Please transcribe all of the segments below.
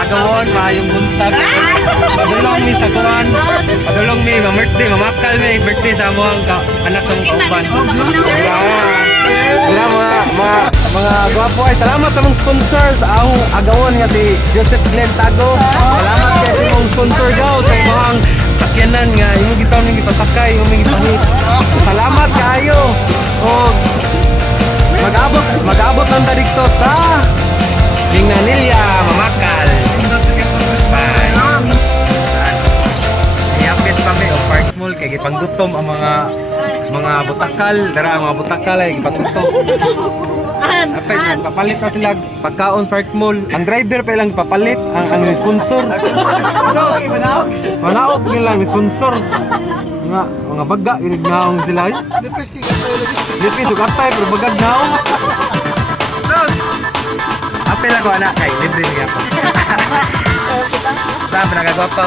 agawon, maayong buntag. Padulong mi sa kuwan. Padulong mi, ma-birthday, mamakal mi, birthday sa among anak sa mong kauban. Wala mga gwapo ay salamat sa mong sponsor sa akong agawon nga si Joseph Glenn Tago. Salamat kay sa mong sponsor daw sa imong sakyanan nga imong gitaw ning ipasakay, imong ipahits. Salamat kaayo. O mag-abot lang ta dito sa Linganilla, Mamakal. Bye. Iapit kami o Park Mall kay gipanggutom ang mga butakal, dara ang mga butakal ay gipatutok. Apay papalit na sila pagkaon Park Mall. Ang driver pa lang papalit ang sponsor. So, manaog nila ang sponsor. Mga baga inignaong sila. Lipis ug atay pero bagag naong. Sos. Apel ako anak kay libre niya pa. Sabi nagagwapa.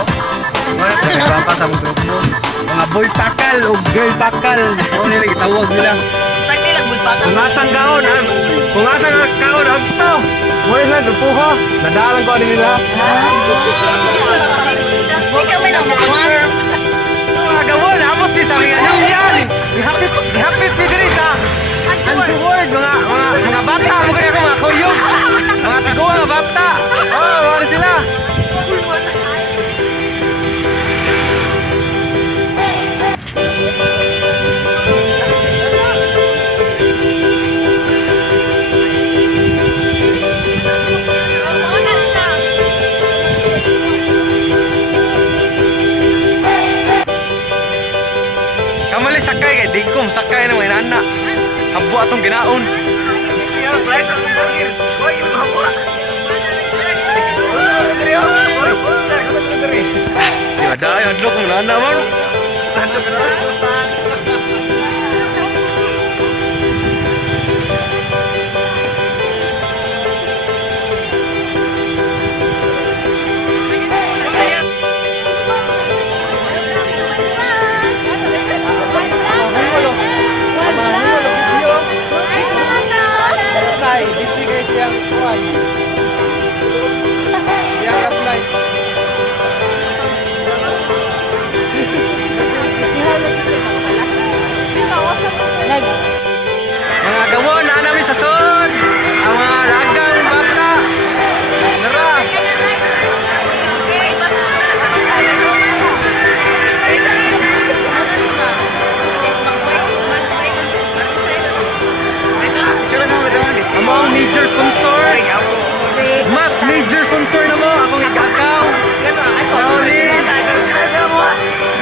Wala nagagwapa sa mong grupo. Mga boy takal o girl takal. O nila gitawag nila. Taki lang boy pakal. Kung asan kaon agto. Mo na grupo ha. Nadalan ko ani nila. Ikaw may nang makuha. Gawon, amot ni sa mga yan. Ihapit ni diri sa Anti-word, mga bata, mo kaya ko mga kuyog. Mga tiguwa mga bata. Oh, mga sila. Kamali sakay kay digkom sakay na may nana. Habo atong ginaon. Di ada ay hadlok mo nana man. Mga gawon na namin sa son. Ang mga ragang bata. Tara. Among major sponsor. Mas major sponsor na mo. Akong ikakaw.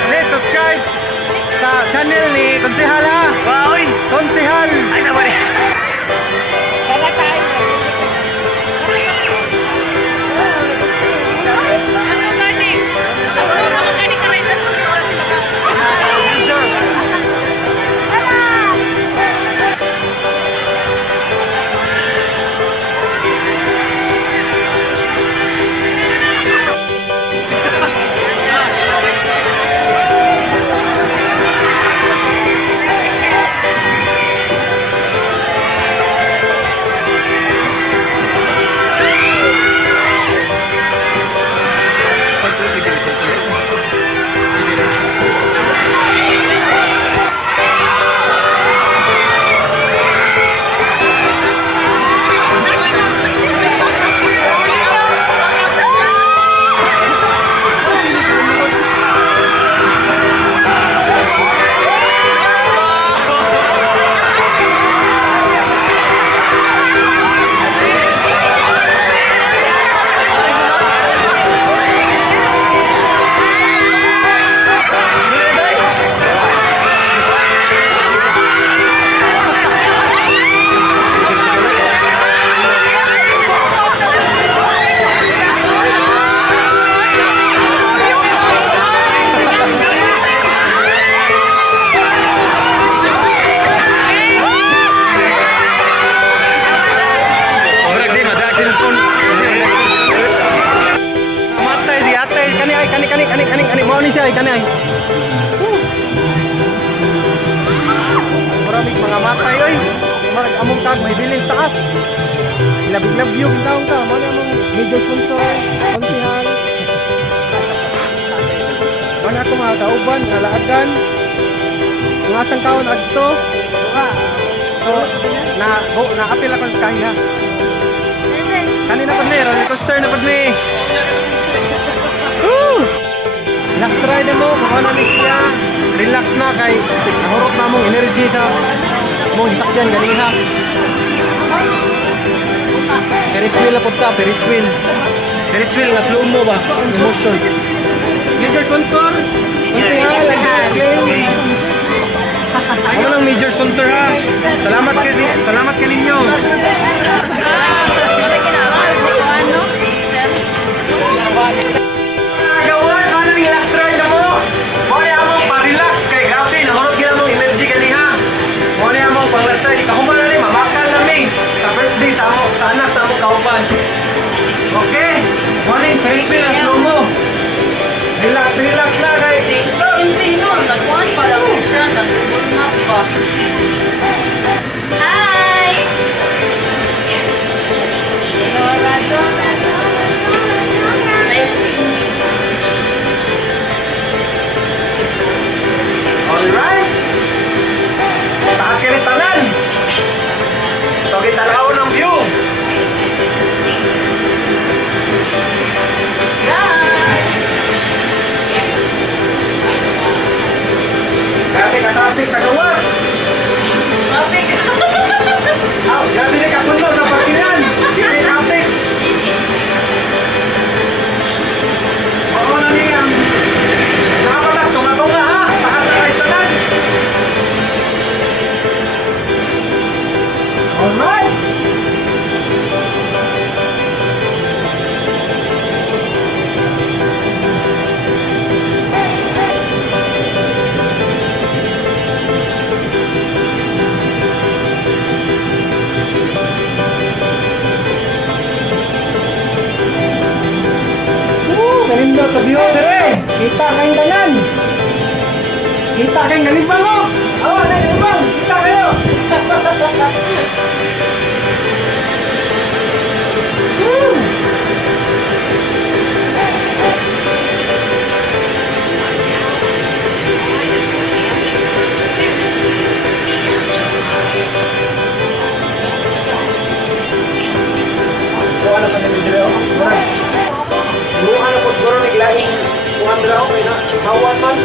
Please subscribe sa channel ni Konsehal ha. Wow, Konsehal. Ay, sama ni. Kanay. Maraming mga matay oy. marag among tag may bilin taas. Labig-love you taong ka, mo na among major sponsor, konsihal. Mana ako mga kauban, nalaagan. Ang asang kaon adto. So, na-apil ako sa kanya. Kanina pa ni, roller coaster na pa ni. Woo! Last ride mo, kung na ni siya. Relax na kay nahurot na mong energy sa mong sakyan ganiha. Ferris wheel na po ka, Ferris wheel. Ferris wheel, nga slow mo ba? Emotion. Major sponsor? Konsihal, ako lang major sponsor ha. Salamat ka ninyo. Nagawan, ano ning last ride na mo? Muna among pa-relax kay grabe, nahurot gina mong energy ganiha. Muna among pang last ride, ikahuman na rin, mamakal namin sa birthday sa anak sa among kauban. Okay, morning, Ferris wheel na slow mo. Relax na kay Hindi no, nagkuhan pa lang siya, nag-map pa. Hi! alright. Taas ka rin tanan. So, kita lang ng view. Grabe ka traffic sa gawas. Traffic! Grabe ka puno sa parkingan. Hindi traffic. Oo na niya. Nakapatas, tunga-tunga ha. Taas na kayo tanan. Alright. Kalindot sa view dire. Kita kayong tanan. Kita kayong nalimbang mo. Awa, nalimbang. Kita kayo. Woo! Kuha na sa nilidre. Bukan ako siguro naglaing kuhan nila ako na hawan man.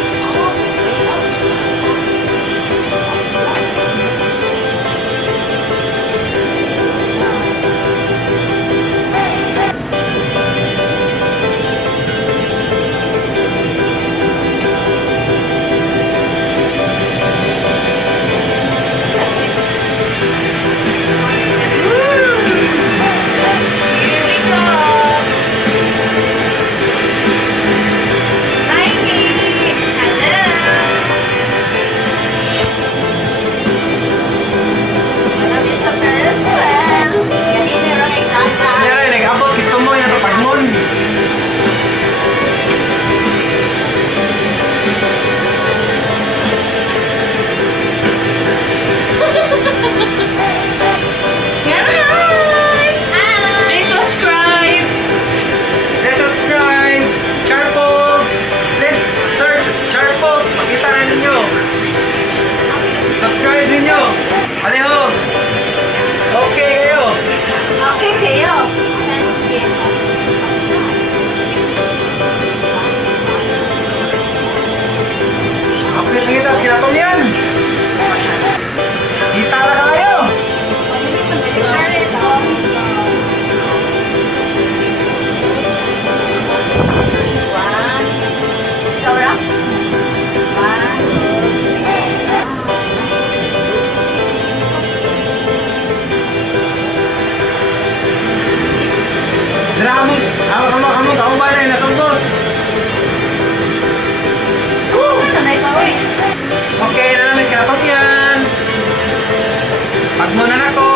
Pagmunan ako,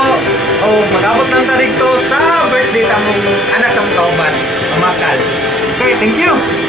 mag-abot ng tarig to sa birthday sa mong anak sa mong kauban, Mamakal. Okay, thank you!